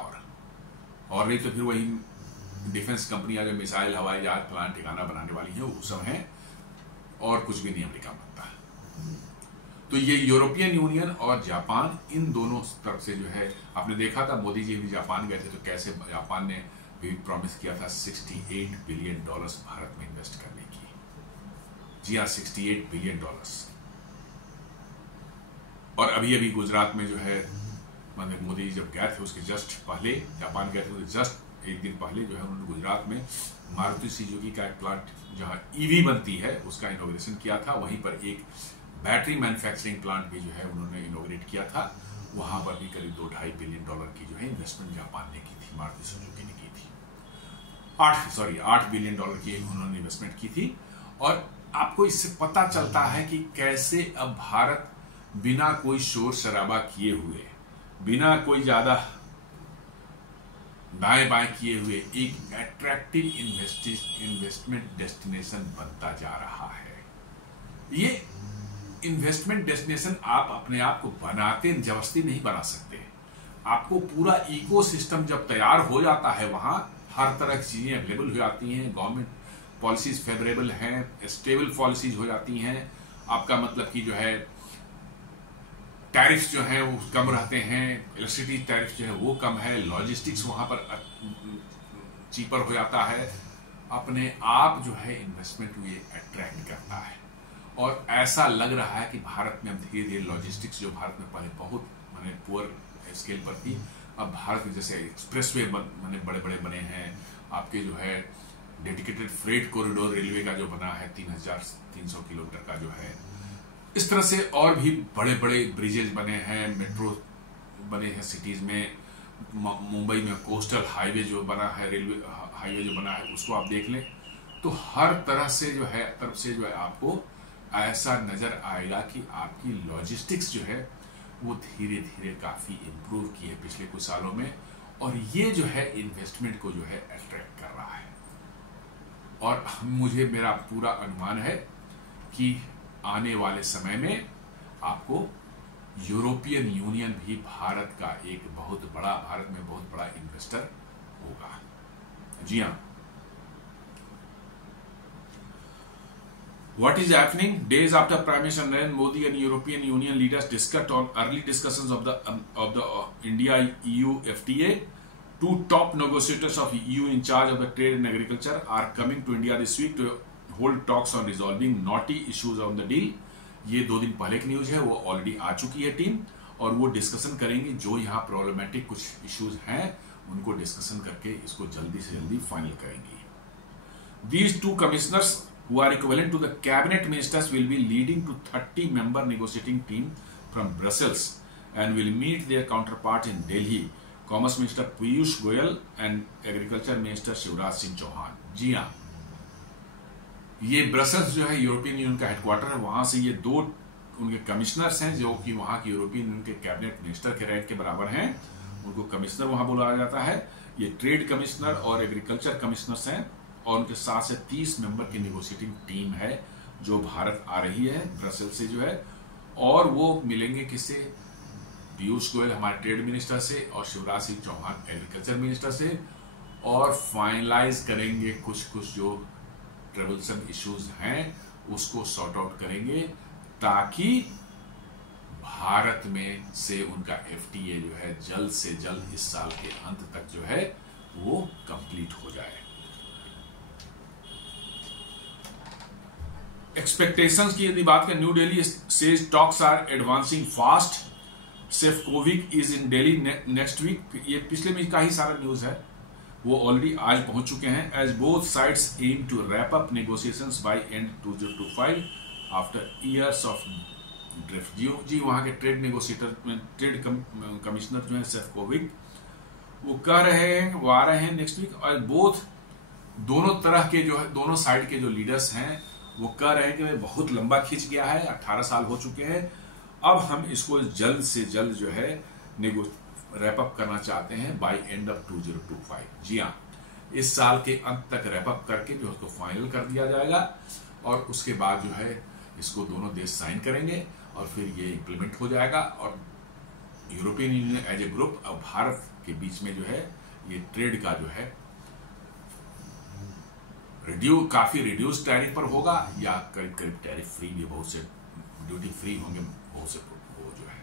और नहीं तो फिर वही डिफेंस कंपनियां जो मिसाइल, हवाई जहाज, प्लांट ठिकाना बनाने वाली है वो सब हैं, और कुछ भी नहीं अमेरिका बनता। तो ये यूरोपियन यूनियन और जापान, इन दोनों तरफ से जो है, आपने देखा था मोदी जी भी जापान गए थे तो कैसे जापान ने भी प्रॉमिस किया था $68 बिलियन भारत में इन्वेस्ट करने की। जी हाँ, $68 बिलियन। और अभी अभी गुजरात में जो है मोदी जी जब गए थे उसके जस्ट पहले, जापान गए थे तो जस्ट एक दिन पहले जो है उन्होंने गुजरात में मारुति सुजुकी का एक प्लांट जहां ईवी बनती है उसका इनॉग्रेशन किया था। वहीं पर एक बैटरी मैन्युफैक्चरिंग प्लांट भी जो है उन्होंने इनॉग्रेट किया था। वहां पर भी करीब $2.5 बिलियन की जो है इन्वेस्टमेंट जापान ने की थी, मारुति सुजुकी ने की थी। 8 बिलियन डॉलर की उन्होंने इन्वेस्टमेंट की थी। और आपको इससे पता चलता है कि कैसे अब भारत बिना कोई शोर शराबा किए हुए, बिना कोई ज्यादा दाएं बाएं किए हुए एक अट्रैक्टिव इन्वेस्टमेंट डेस्टिनेशन बनता जा रहा है। ये इन्वेस्टमेंट डेस्टिनेशन आप अपने आप को बनाते जबरदस्ती नहीं बना सकते। आपको पूरा इकोसिस्टम जब तैयार हो जाता है, वहां हर तरह की चीजें अवेलेबल हो जाती हैं, गवर्नमेंट पॉलिसीज फेवरेबल हैं, स्टेबल पॉलिसीज हो जाती हैं, आपका मतलब कि जो है टैरिफ्स जो है वो कम रहते हैं, इलेक्ट्रिसिटी टैरिफ जो है वो कम है, लॉजिस्टिक्स वहां पर चीपर हो जाता है। अपने आप जो है इन्वेस्टमेंट ये अट्रैक्ट करता है। और ऐसा लग रहा है कि भारत में अब धीरे धीरे लॉजिस्टिक्स जो भारत में पहले बहुत पुअर स्केल पर थी, अब भारत में जैसे एक्सप्रेसवे बड़े बड़े बने हैं, आपके जो है डेडिकेटेड फ्रेट कॉरिडोर रेलवे का जो बना है 3300 किलोमीटर का जो है, इस तरह से और भी बड़े बड़े ब्रिजेज बने हैं, मेट्रो बने हैं सिटीज में। मुंबई में कोस्टल हाईवे जो बना है, रेलवे हाईवे जो बना है, उसको आप देख लें तो हर तरफ से जो है आपको ऐसा नजर आएगा कि आपकी लॉजिस्टिक्स जो है वो धीरे धीरे काफी इंप्रूव की है पिछले कुछ सालों में। और ये जो है इन्वेस्टमेंट को जो है अट्रैक्ट कर रहा है। और मेरा पूरा अनुमान है कि आने वाले समय में आपको यूरोपियन यूनियन भी भारत में बहुत बड़ा इन्वेस्टर होगा। जी हाँ। What is happening? Days after Prime Minister Narendra Modi and European Union leaders discussed on early discussions of the India-EU FTA, two top negotiators of EU in charge of the trade and agriculture are coming to India this week to hold talks on resolving knotty issues on the deal. ये 2 दिन पहले की news है, वो already आ चुकी है team, और वो डिस्कशन करेंगे जो यहाँ प्रॉब्लमेटिक कुछ इश्यूज हैं उनको डिस्कशन करके इसको जल्दी से जल्दी फाइनल करेंगे। These two commissioners who are equivalent to the cabinet ministers will be leading to 30-member negotiating team from Brussels and will meet their counterparts in Delhi, Commerce Minister Piyush Goyal and Agriculture Minister Shivraj Singh Chauhan। जी हाँ, ये Brussels जो है European Union का headquarter है, वहां से ये 2 उनके कमिश्नर्स हैं जो कि वहां के यूरोपियन यूनियन के कैबिनेट मिनिस्टर के रैंक के बराबर हैं, उनको कमिश्नर वहां बुलाया जाता है। ये ट्रेड कमिश्नर और एग्रीकल्चर कमिश्नर्स हैं, और उनके साथ से 30 मेंबर की नेगोशिएटिंग टीम है जो भारत आ रही है ब्रसेल से जो है। और वो मिलेंगे किससे? पीयूष गोयल हमारे ट्रेड मिनिस्टर से और शिवराज सिंह चौहान एग्रीकल्चर मिनिस्टर से, और फाइनलाइज करेंगे कुछ जो ट्रबलसम इश्यूज हैं उसको सॉर्ट आउट करेंगे, ताकि भारत में से उनका एफटीए जो है जल्द से जल्द इस साल के अंत तक जो है वो कंप्लीट हो जाए। एक्सपेक्टेशंस की यदि बात करें, new Delhi says talks are advancing fast, Sefcovic is in Delhi next week. ये पिछले में का ही सारा न्यूज है, वो ऑलरेडी आज पहुंच चुके हैं। As both sides aim to wrap up negotiations by end 2025 after years of drift. जी वहां के ट्रेड नेगोशिएटर ट्रेड कमिश्नर जो है सेफकोविक, वो कह रहे हैं वो आ रहे हैं नेक्स्ट वीक, और बोथ दोनों तरह के जो है, दोनों साइड के जो लीडर्स हैं वो कह रहे हैं कि बहुत लंबा खींच गया है, 18 साल हो चुके हैं, अब हम इसको जल्द से जल्द जो है रैप अप करना चाहते हैं बाय एंड ऑफ 2025। जी हाँ, इस साल के अंत तक रैप अप करके जो उसको फाइनल कर दिया जाएगा, और उसके बाद जो है इसको दोनों देश साइन करेंगे और फिर ये इम्प्लीमेंट हो जाएगा, और European Union as a group और भारत के बीच में जो है ये ट्रेड का जो है काफी रिड्यूस टैरिफ पर होगा, या करीब करीब टैरिफ फ्री भी, बहुत से ड्यूटी फ्री होंगे बहुत से, वो जो है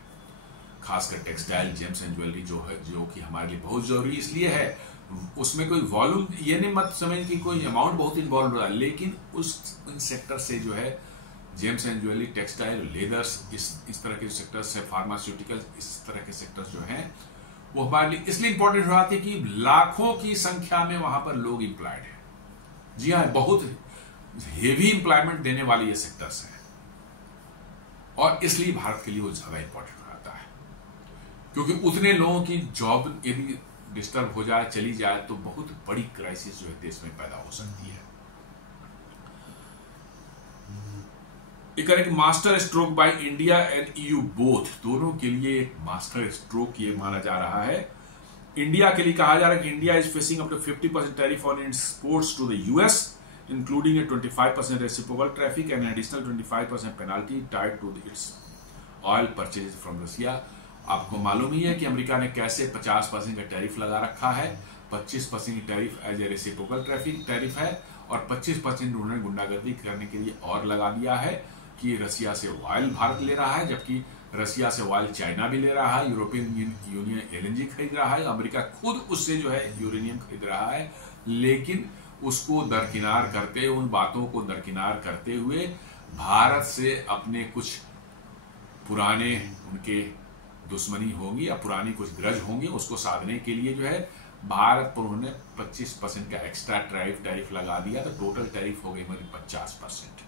खासकर टेक्सटाइल, जेम्स एंड ज्वेलरी जो है, जो कि हमारे लिए बहुत जरूरी इसलिए है। उसमें कोई वॉल्यूम ये नहीं मत समझ कि कोई अमाउंट बहुत इन्वॉल्व हो रहा है, लेकिन उन सेक्टर से जो है James and jewellery, textile, leathers, इस तरह के सेक्टर्स है, फार्मास्यूटिकल, इस तरह के सेक्टर्स जो हैं वो हमारे लिए इसलिए इंपॉर्टेंट हो जाते हैं कि लाखों की संख्या में वहां पर लोग एम्प्लॉयड हैं। जी हाँ, बहुत हेवी एम्प्लॉयमेंट देने वाले ये सेक्टर्स हैं, और इसलिए भारत के लिए वो ज्यादा इंपॉर्टेंट हो जाता है, क्योंकि उतने लोगों की जॉब यदि डिस्टर्ब हो जाए, चली जाए, तो बहुत बड़ी क्राइसिस जो है देश में पैदा हो सकती है। एक master stroke by India and EU both, दोनों के लिए एक मास्टर स्ट्रोक ये माना जा रहा है। इंडिया के लिए कहा जा रहा है कि India is facing up to 50% tariff on its exports to the US, including a 25% reciprocal tariff and additional 25% penalty tied to its oil purchase from Russia. आपको मालूम ही है कि अमेरिका ने कैसे 50% का टैरिफ लगा रखा है। 25% की tariff as a reciprocal tariff है, और 25% उन्होंने गुंडागर्दी करने के लिए और लगा दिया है कि रसिया से ऑयल भारत ले रहा है, जबकि रसिया से ऑयल चाइना भी ले रहा है, यूरोपियन यूनियन एलएनजी खरीद रहा है, अमेरिका खुद उससे जो है यूरेनियम खरीद रहा है। लेकिन उसको दरकिनार करते, उन बातों को दरकिनार करते हुए भारत से अपने कुछ पुराने उनके दुश्मनी होंगी या पुरानी कुछ ग्रज होंगे, उसको साधने के लिए जो है भारत पर उन्होंने 25% का एक्स्ट्रा टैरिफ लगा दिया, तो टोटल टैरिफ हो गई हमारी 50%।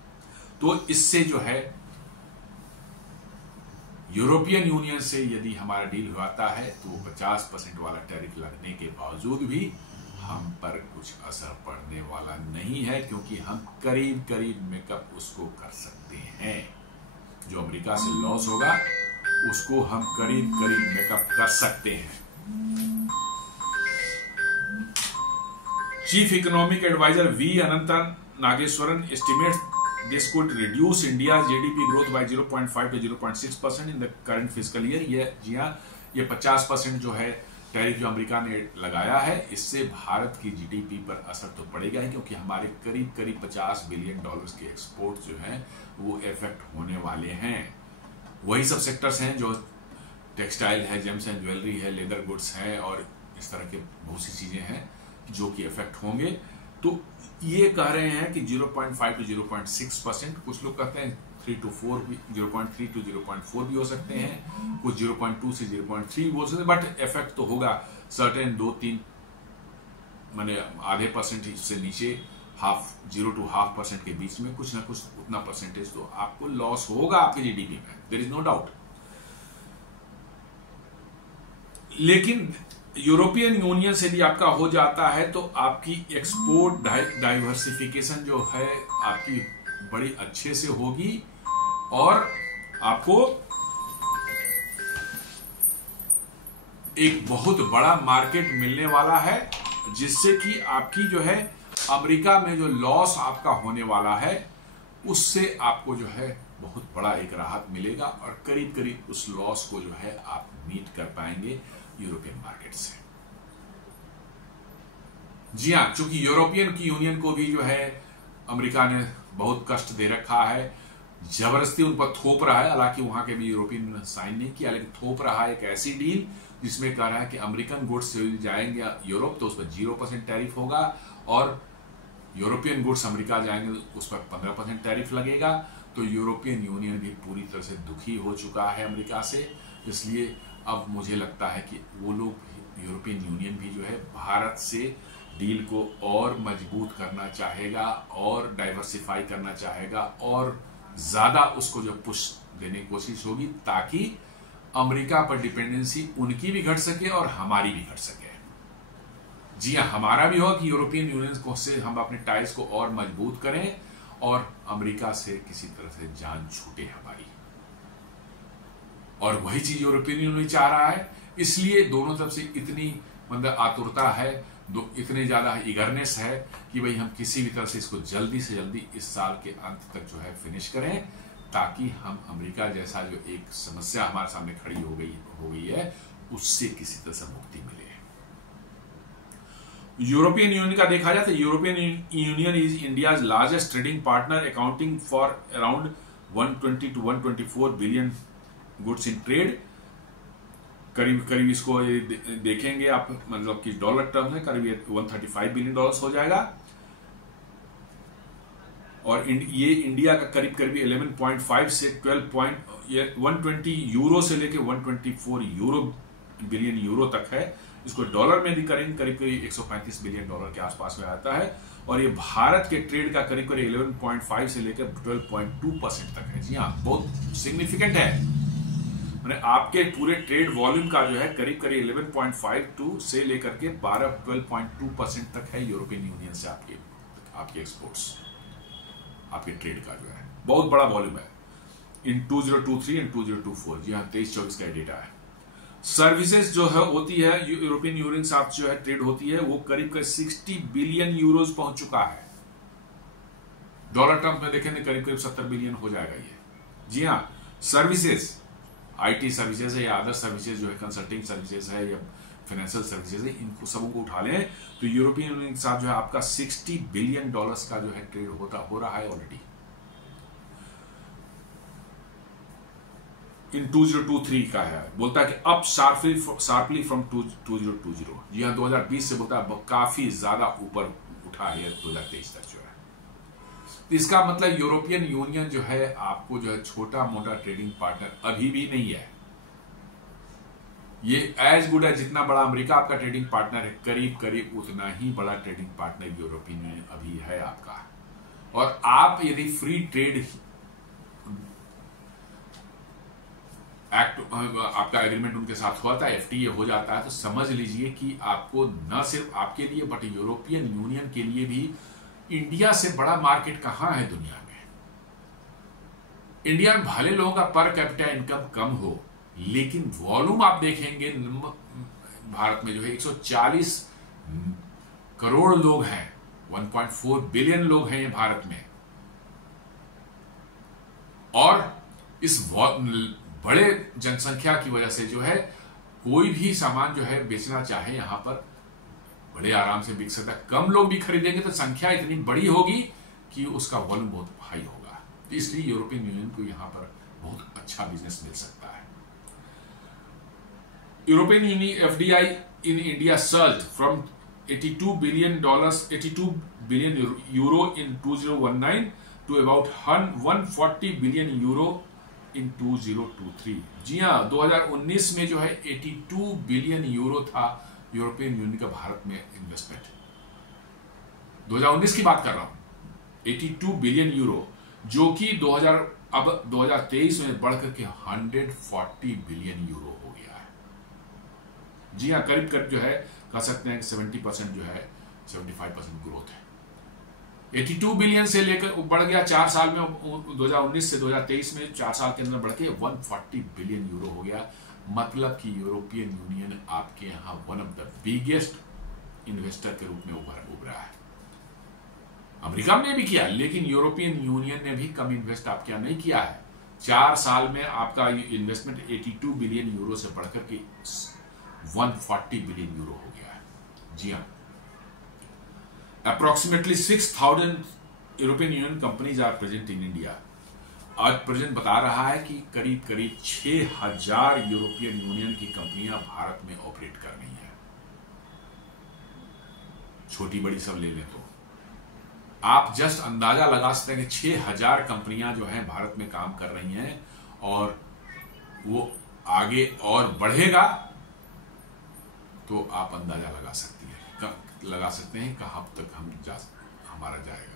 तो इससे जो है यूरोपियन यूनियन से यदि हमारा डील होता है तो 50% वाला टैरिफ लगने के बावजूद भी हम पर कुछ असर पड़ने वाला नहीं है, क्योंकि हम करीब करीब मेकअप उसको कर सकते हैं। जो अमेरिका से लॉस होगा उसको हम करीब करीब मेकअप कर सकते हैं। Chief economic adviser V Anantha Nageswaran estimates this could reduce India's GDP growth by 0.5 to 0.6% in the current fiscal year। ये जी हाँ, ये 50% जो है टैरिफ जो अमेरिका ने लगाया है, इससे भारत की जीडीपी पर असर तो पड़ेगा ही, क्योंकि हमारे करीब करीब $50 बिलियन के एक्सपोर्ट जो हैं वो इफेक्ट होने वाले हैं। वही सब सेक्टर्स हैं जो टेक्सटाइल है, जेम्स एंड ज्वेलरी है, लेदर गुड्स है, और इस तरह के बहुत सी चीजें हैं जो कि इफेक्ट होंगे। तो ये कह रहे हैं कि 0.5 to 0.6%, कुछ लोग कहते हैं 3 to 4 भी, 0.3 to 0.4 भी हो सकते हैं, कुछ 0.2 से 0.3 बोल सकते हैं, बट इफेक्ट तो होगा सर्टेन 2-3 माने आधे परसेंट से नीचे, 0 to 0.5% के बीच में कुछ ना कुछ उतना परसेंटेज तो आपको लॉस होगा आपके जीडीपी में, देयर इज नो डाउट। लेकिन यूरोपियन यूनियन से भी आपका हो जाता है तो आपकी एक्सपोर्ट डाइवर्सिफिकेशन जो है आपकी बड़ी अच्छे से होगी, और आपको एक बहुत बड़ा मार्केट मिलने वाला है, जिससे कि आपकी जो है अमेरिका में जो लॉस आपका होने वाला है उससे आपको जो है बहुत बड़ा एक राहत मिलेगा, और करीब करीब उस लॉस को जो है आप मीट कर पाएंगे यूरोपियन मार्केट से। जी हाँ, क्योंकि यूरोपियन की यूनियन को भी जो है अमेरिका ने बहुत कष्ट दे रखा है, जबरदस्ती उन पर थोप रहा है, हालांकि वहां के भी यूरोपियन ने साइन नहीं किया, लेकिन थोप रहा है एक ऐसी डील जिसमें कह रहा है कि अमेरिकन गुड्स से जाएंगे यूरोप तो उस पर 0% टैरिफ होगा, और यूरोपियन गुड्स अमेरिका जाएंगे उस पर 15% टैरिफ लगेगा। तो यूरोपियन यूनियन भी पूरी तरह से दुखी हो चुका है अमेरिका से, इसलिए अब मुझे लगता है कि वो लोग यूरोपियन यूनियन भी जो है भारत से डील को और मजबूत करना चाहेगा, और डाइवर्सिफाई करना चाहेगा, और ज्यादा उसको जो पुश देने की कोशिश होगी, ताकि अमेरिका पर डिपेंडेंसी उनकी भी घट सके और हमारी भी घट सके। जी हाँ, हमारा भी होगा कि यूरोपियन यूनियन को से हम अपने टाइज को और मजबूत करें और अमेरिका से किसी तरह से जान छूटे हमारी, और वही चीज यूरोपियन यूनियन चाह रहा है। इसलिए दोनों तरफ से इतनी मतलब आतुरता है, इतने ज्यादा ईगरनेस है कि भाई हम किसी भी तरह से इसको जल्दी से जल्दी इस साल के अंत तक जो है फिनिश करें, ताकि हम अमेरिका जैसा जो एक समस्या हमारे सामने खड़ी हो गई है उससे किसी तरह से मुक्ति मिले। यूरोपियन यूनियन का देखा जाए तो European union is India's largest trading partner, accounting for around 120 to 124 billion goods in trade. करीब करीब इसको देखेंगे आप मतलब कि डॉलर टर्म में करीब 135 बिलियन डॉलर्स हो जाएगा, और ये इंडिया का करीब करीब 11.5 से 120 यूरो से लेके 124 बिलियन यूरो तक है। इसको डॉलर में भी करीब करीब 135 बिलियन डॉलर के आसपास में आता है, और ये भारत के ट्रेड का करीब करीब 11.5 से लेकर 12.2% तक है। जी हाँ, बहुत सिग्निफिकेंट है। मैंने आपके पूरे ट्रेड वॉल्यूम का जो है करीब करीब 11.52 से लेकर के 12.2% तक है यूरोपियन यूनियन से आपके एक्सपोर्ट्स, आपके ट्रेड का जो है बहुत बड़ा वॉल्यूम है इन 2023 एंड 2024। जी हाँ, 23-24 का डेटा है। सर्विसेज जो है होती है यूरोपियन यूनियन के साथ जो है ट्रेड होती है, वो करीब करीब 60 बिलियन यूरोज पहुंच चुका है। डॉलर टर्म में देखें करीब करीब 70 बिलियन हो जाएगा ये। जी हाँ, सर्विसेज, आईटी सर्विसेज है या अदर सर्विसेज जो है, कंसल्टिंग सर्विसेज है या फाइनेंशियल सर्विसेज है, इनको सबों को उठा लें तो यूरोपियन यूनियन के साथ जो है आपका 60 बिलियन डॉलर्स का जो है ट्रेड हो रहा है ऑलरेडी इन 2023 का है। बोलता है कि अप शार्पली फ्रॉम 2020। जी हाँ, 2020 से बोलता है काफी ज्यादा ऊपर उठा है 2023 तक जो है। तो इसका मतलब यूरोपियन यूनियन जो है आपको जो है छोटा मोटा ट्रेडिंग पार्टनर अभी भी नहीं है। ये एज गुड है जितना बड़ा अमेरिका आपका ट्रेडिंग पार्टनर है, करीब करीब उतना ही बड़ा ट्रेडिंग पार्टनर यूरोपियन यूनियन अभी है आपका। और आप यदि फ्री ट्रेड एक्ट आपका एग्रीमेंट उनके साथ हुआ था, एफटीए हो जाता है, तो समझ लीजिए कि आपको न सिर्फ आपके लिए बट यूरोपियन यूनियन के लिए भी इंडिया से बड़ा मार्केट कहां है दुनिया में। इंडिया में भले लोगों का पर कैपिटा इनकम कम हो, लेकिन वॉल्यूम आप देखेंगे भारत में जो है 140 करोड़ लोग हैं, 1.4 बिलियन लोग हैं ये भारत में, और इस बड़े जनसंख्या की वजह से जो है कोई भी सामान जो है बेचना चाहे यहां पर बड़े आराम से बिक सकता है। कम लोग भी खरीदेंगे तो संख्या इतनी बड़ी होगी कि उसका वॉल्यूम बहुत हाई होगा। इसलिए यूरोपियन यूनियन को यहां पर बहुत अच्छा बिजनेस मिल सकता है। European Union FDI in India surged from $82 billion euro in 2019 to about 140 billion euro in 2023। जी हाँ, 2019 में जो है 82 बिलियन यूरो था यूरोपियन यूनियन का भारत में इन्वेस्टमेंट। 2019 की बात कर रहा हूं, 82 बिलियन यूरो, जो कि 2023 में बढ़कर के 140 बिलियन यूरो हो गया है। जी हाँ, करीब करीब जो है कह सकते हैं 70% जो है 75% ग्रोथ है। 82 बिलियन से लेकर बढ़ गया 4 साल में, 2019 से 2023 में 4 साल के अंदर बढ़ के 140 बिलियन यूरो हो गया। मतलब कि यूरोपियन यूनियन आपके यहां one of the biggest investor के रूप में उभरा है। अमेरिका ने भी किया, लेकिन यूरोपियन यूनियन ने भी कम इन्वेस्ट आपके यहां नहीं किया है। 4 साल में आपका इन्वेस्टमेंट 82 बिलियन यूरो से बढ़कर के 140 बिलियन यूरो हो गया है। जी हाँ, approximately 6,000 European Union companies are present in India. आज प्रेजेंट बता रहा है कि करीब करीब 6,000 यूरोपियन यूनियन की कंपनियां भारत में ऑपरेट कर रही हैं, छोटी बड़ी सब ले लें तो आप जस्ट अंदाजा लगा सकते हैं कि 6,000 कंपनियां जो हैं भारत में काम कर रही हैं, और वो आगे और बढ़ेगा तो आप अंदाजा लगा सकते हैं कहां तक हमारा जाएगा।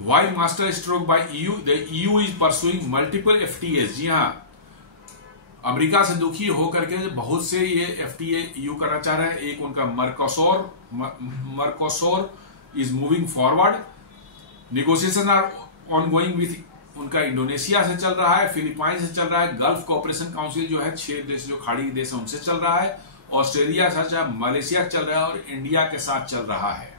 While master stroke by EU, the EU is pursuing multiple FTAs। जी हाँ, अमेरिका से दुखी होकर के बहुत से ये एफटीए ईयू करना चाह रहे हैं। एक उनका Mercosur is moving forward, negotiation are ongoing with उनका इंडोनेशिया से चल रहा है, फिलीपाइन से चल रहा है, गल्फ कोऑपरेशन काउंसिल जो है 6 देश जो खाड़ी देश है उनसे चल रहा है, ऑस्ट्रेलिया से चल, मलेशिया चल रहा है और इंडिया के साथ चल रहा है।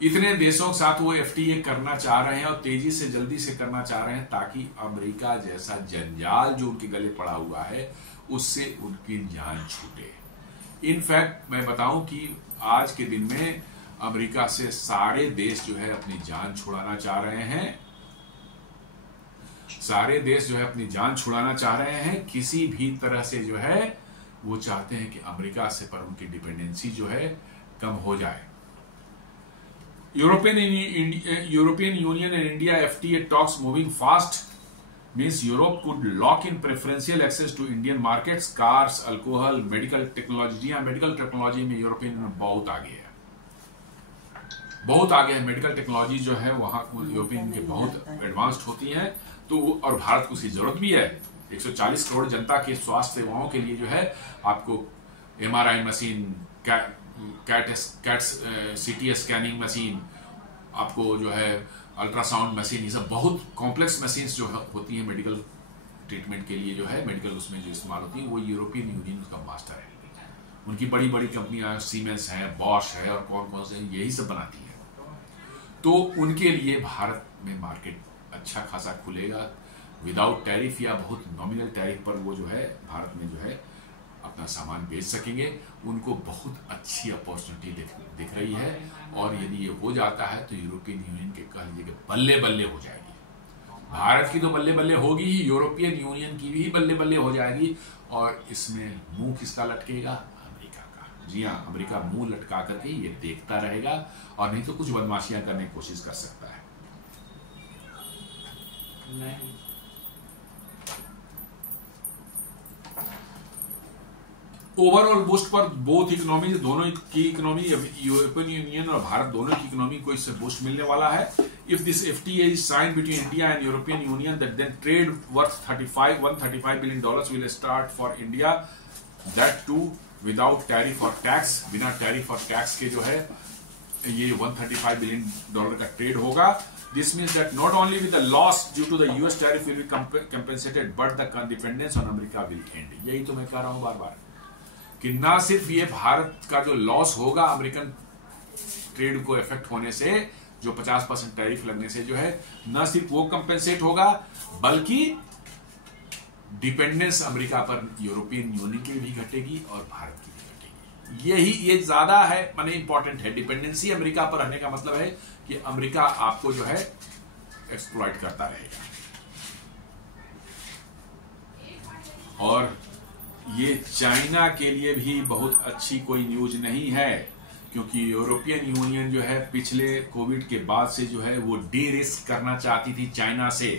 इतने देशों के साथ वो एफटीए करना चाह रहे हैं और तेजी से जल्दी से करना चाह रहे हैं ताकि अमेरिका जैसा जंजाल जो उनके गले पड़ा हुआ है उससे उनकी जान छूटे। इनफैक्ट मैं बताऊं कि आज के दिन में अमेरिका से सारे देश जो है अपनी जान छुड़ाना चाह रहे हैं, सारे देश जो है अपनी जान छुड़ाना चाह रहे हैं। किसी भी तरह से जो है वो चाहते हैं कि अमेरिका से पर उनकी डिपेंडेंसी जो है कम हो जाए। European Union and India FTA talks moving fast means Europe could lock in preferential access to Indian markets, cars, alcohol, medical technology। जी हाँ, मेडिकल टेक्नोलॉजी में यूरोपियन यूनियन बहुत आगे है, बहुत आगे है। मेडिकल टेक्नोलॉजी जो है वहां यूरोपियन के बहुत एडवांस्ड होती है। तो और भारत को उसकी जरूरत भी है। 140 करोड़ जनता के स्वास्थ्य सेवाओं के लिए जो है आपको MRI machine, CT scanning machine, आपको जो है अल्ट्रासाउंड मशीन, ये सब बहुत कॉम्प्लेक्स मशीन्स जो होती हैं मेडिकल ट्रीटमेंट के लिए जो है मेडिकल उसमें जो इस्तेमाल होती है वो यूरोपियन यूनियन का मास्टर है। उनकी बड़ी बड़ी कंपनियां सीमेंस है, बॉश है और कौन कौन से यही सब बनाती है। तो उनके लिए भारत में मार्केट अच्छा खासा खुलेगा विदाउट टैरिफ या बहुत नॉमिनल टैरिफ पर। वो जो है भारत में जो है अपना सामान बेच सकेंगे। उनको बहुत अच्छी अपॉर्चुनिटी दिख रही है और यदि ये हो जाता है तो यूरोपियन यूनियन के कह लीजिए बल्ले बल्ले हो जाएगी। भारत की तो बल्ले बल्ले होगी ही, यूरोपियन यूनियन की भी बल्ले बल्ले हो जाएगी। और इसमें मुंह किसका लटकेगा? अमेरिका का। जी हाँ, अमेरिका मुंह लटका करके ये देखता रहेगा और नहीं तो कुछ बदमाशियां करने की कोशिश कर सकता है। नहीं ओवरऑल बूस्ट पर बोथ इकोनॉमी, दोनों की इकोनॉमी, यूरोपियन यूनियन और भारत दोनों की इकोनॉमी को इससे बूस्ट मिलने वाला है। If this FTA is signed between India and European Union that then trade worth $135 billion will start for India, that too without tariff और टैक्स। बिना टैरिफ और टैक्स के जो है ये $135 बिलियन का ट्रेड होगा। This means that not only will the loss due to the US tariff will be compensated, but the dependence on America will end। यही तो मैं कह रहा हूं बार बार कि ना सिर्फ ये भारत का जो लॉस होगा अमेरिकन ट्रेड को इफेक्ट होने से, जो 50% टैरिफ लगने से जो है, ना सिर्फ वो कंपेंसेट होगा बल्कि डिपेंडेंस अमेरिका पर यूरोपियन यूनियन की भी घटेगी और भारत की भी घटेगी। ये ज्यादा है माने इंपॉर्टेंट है। डिपेंडेंसी अमेरिका पर रहने का मतलब है कि अमेरिका आपको जो है एक्सप्लॉइट करता रहेगा। और ये चाइना के लिए भी बहुत अच्छी कोई न्यूज नहीं है, क्योंकि यूरोपियन यूनियन जो है पिछले कोविड के बाद से जो है वो डी रिस्क करना चाहती थी चाइना से,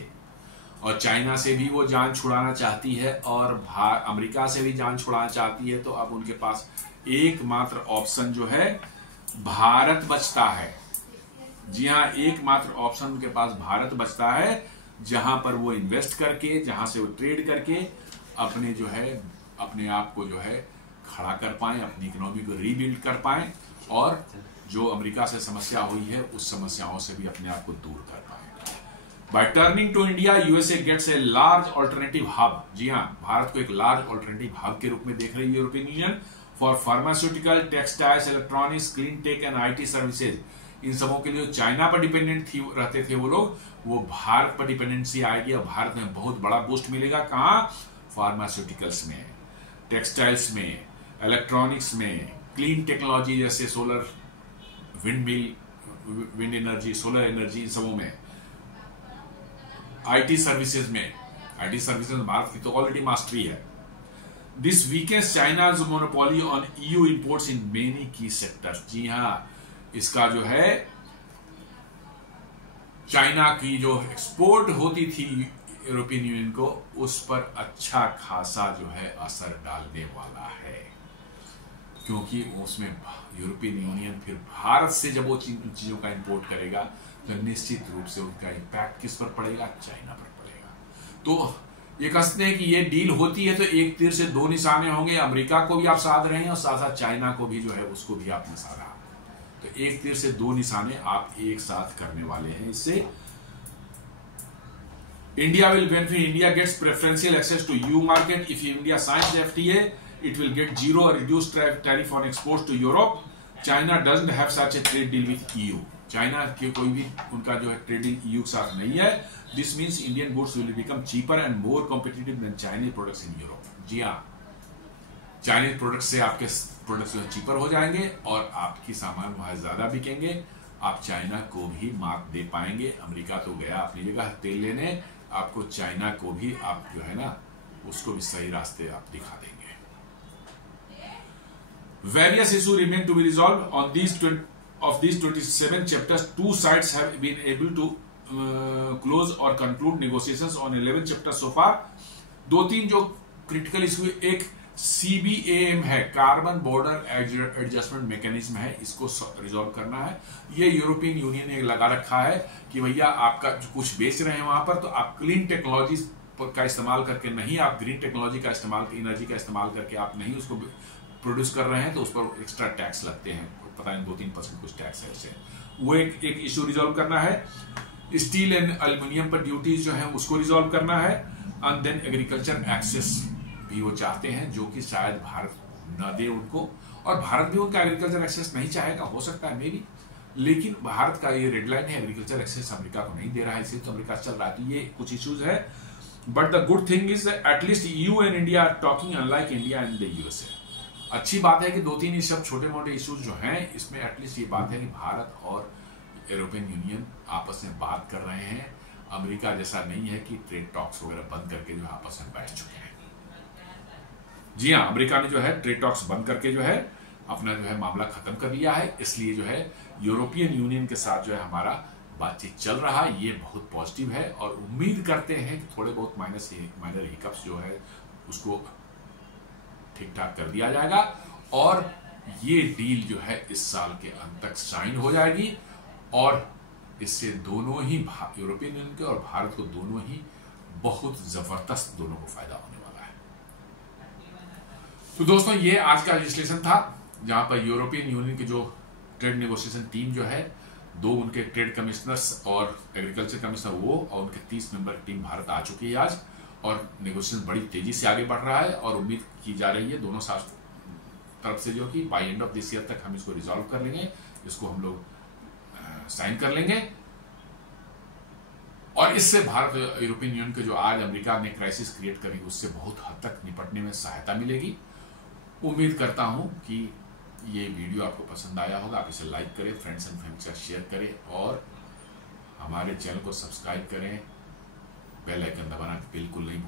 और चाइना से भी वो जान छुड़ाना चाहती है और अमेरिका से भी जान छुड़ाना चाहती है। तो अब उनके पास एकमात्र ऑप्शन जो है भारत बचता है। जी हाँ, एकमात्र ऑप्शन उनके पास भारत बचता है, जहां पर वो इन्वेस्ट करके, जहां से वो ट्रेड करके अपने जो है अपने आप को जो है खड़ा कर पाए, अपनी इकोनॉमी को रीबिल्ड कर पाए और जो अमेरिका से समस्या हुई है उस समस्याओं से भी अपने आप को दूर कर पाए। By turning to India, USA gets a large alternative hub. जी हाँ, भारत को एक लार्ज ऑल्टरनेटिव हब के रूप में देख रही है European Union for pharmaceutical, textiles, electronics, clean tech and IT services. इन सबों के लिए चाइना पर डिपेंडेंट रहते थे वो लोग, वो भारत पर डिपेंडेंसी आएगी और भारत में बहुत बड़ा बूस्ट मिलेगा। कहां? फार्मास्यूटिकल्स में, टेक्सटाइल्स में, इलेक्ट्रॉनिक्स में, क्लीन टेक्नोलॉजी जैसे solar, wind energy, solar energy, इन सबों में, IT सर्विसेज में। IT सर्विसेज में भारत की तो ऑलरेडी मास्टरी है। This weakens China's monopoly on EU imports in many key sectors. जी हाँ, इसका जो है चाइना की जो एक्सपोर्ट होती थी यूरोपियन यूनियन को, उस पर अच्छा खासा जो है असर डालने वाला है, क्योंकि उसमें यूरोपियन यूनियन फिर भारत से जब वो चीजों का इंपोर्ट करेगा तो निश्चित रूप से उनका इंपैक्ट किस पर पड़ेगा? चाइना पर पड़ेगा। तो ये कह सकते हैं कि ये डील होती है तो एक तीर से दो निशाने होंगे, अमेरिका को भी आप साध रहे हैं और साथ साथ चाइना को भी जो है उसको भी आपने साधा। तो एक तीर से दो निशाने आप एक साथ करने वाले हैं। इससे India will benefit, India gets preferential access to EU market if India signs FTA, it will get zero और reduce tariff on export to Europe. China doesn't have such a trade deal with EU, China के कोई भी उनका जो है trading EU के साथ नहीं है। This means Indian goods will become cheaper and more competitive than Chinese products in Europe. जी हाँ, चाइनीज प्रोडक्ट से आपके प्रोडक्ट्स जो चीपर हो जाएंगे और आपकी सामान वहां ज्यादा बिकेंगे, आप चाइना को भी मात दे पाएंगे। अमेरिका तो गया अपनी जगह तेल लेने, आपको चाइना को भी आप जो है ना उसको भी सही रास्ते आप दिखा देंगे। Various issue remain to be resolve on these 27 chapters. Two sides have been able to close or conclude negotiations on 11 chapters so far. दो तीन जो क्रिटिकल इशू, एक CBAM है, कार्बन बॉर्डर एडजस्टमेंट मैकेनिज्म है, इसको रिजॉल्व करना है। ये यूरोपियन यूनियन ने लगा रखा है कि भैया आपका जो कुछ बेच रहे हैं वहां पर, तो आप क्लीन टेक्नोलॉजी का इस्तेमाल करके नहीं, आप ग्रीन टेक्नोलॉजी का इस्तेमाल, एनर्जी का इस्तेमाल करके आप नहीं उसको प्रोड्यूस कर रहे हैं, तो उस पर एक्स्ट्रा टैक्स लगते हैं, पता नहीं 2-3% कुछ टैक्स है इससे। वो एक इशू रिजॉल्व करना है। स्टील एंड एल्यूमिनियम पर ड्यूटीज जो है उसको रिजॉल्व करना है। एंड देन एग्रीकल्चर एक्सेस भी वो चाहते हैं, जो कि शायद भारत न दे उनको, और भारत भी उनका एग्रीकल्चर एक्सेस नहीं चाहेगा, हो सकता है मे भी, लेकिन भारत का ये रेड लाइन है, एग्रीकल्चर एक्सेस अमेरिका को नहीं दे रहा है, इसलिए तो अमेरिका चल रहा है। तो ये कुछ इश्यूज है, but the good thing is at least EU and India are talking unlike India and the USA। अच्छी बात है कि दो तीन ये सब छोटे मोटे इश्यूज जो हैं, इसमें एटलीस्ट ये बात है कि भारत और यूरोपियन यूनियन आपस में बात कर रहे हैं। अमेरिका जैसा नहीं है कि ट्रेड टॉक्स वगैरह बंद करके जो आपस में बैठ चुके हैं। जी हाँ, अमेरिका ने जो है ट्रेड टॉक्स बंद करके जो है अपना जो है मामला खत्म कर लिया है, इसलिए जो है यूरोपियन यूनियन के साथ जो है हमारा बातचीत चल रहा है, ये बहुत पॉजिटिव है। और उम्मीद करते हैं कि थोड़े बहुत माइनर हिकअप्स जो है उसको ठीक ठाक कर दिया जाएगा और ये डील जो है इस साल के अंत तक साइन हो जाएगी, और इससे दोनों ही यूरोपियन यूनियन के और भारत को दोनों ही बहुत जबरदस्त दोनों को फायदा होने वाला है। तो दोस्तों, ये आज का विश्लेषण था, जहां पर यूरोपियन यूनियन की जो ट्रेड नेगोशिएशन टीम जो है, दो उनके ट्रेड कमिश्नर्स और एग्रीकल्चर कमिश्नर वो और उनके 30 मेंबर टीम भारत आ चुकी है आज, और नेगोशिएशन बड़ी तेजी से आगे बढ़ रहा है और उम्मीद की जा रही है दोनों तरफ से जो कि by end of this year तक हम इसको रिजॉल्व कर लेंगे, इसको हम लोग साइन कर लेंगे, और इससे भारत यूरोपियन यूनियन के जो आज अमेरिका ने क्राइसिस क्रिएट करी उससे बहुत हद तक निपटने में सहायता मिलेगी। उम्मीद करता हूं कि ये वीडियो आपको पसंद आया होगा। आप इसे लाइक करें, फ्रेंड्स एंड फैमिली के साथ शेयर करें और हमारे चैनल को सब्सक्राइब करें। बेल आइकन दबाना बिल्कुल नहीं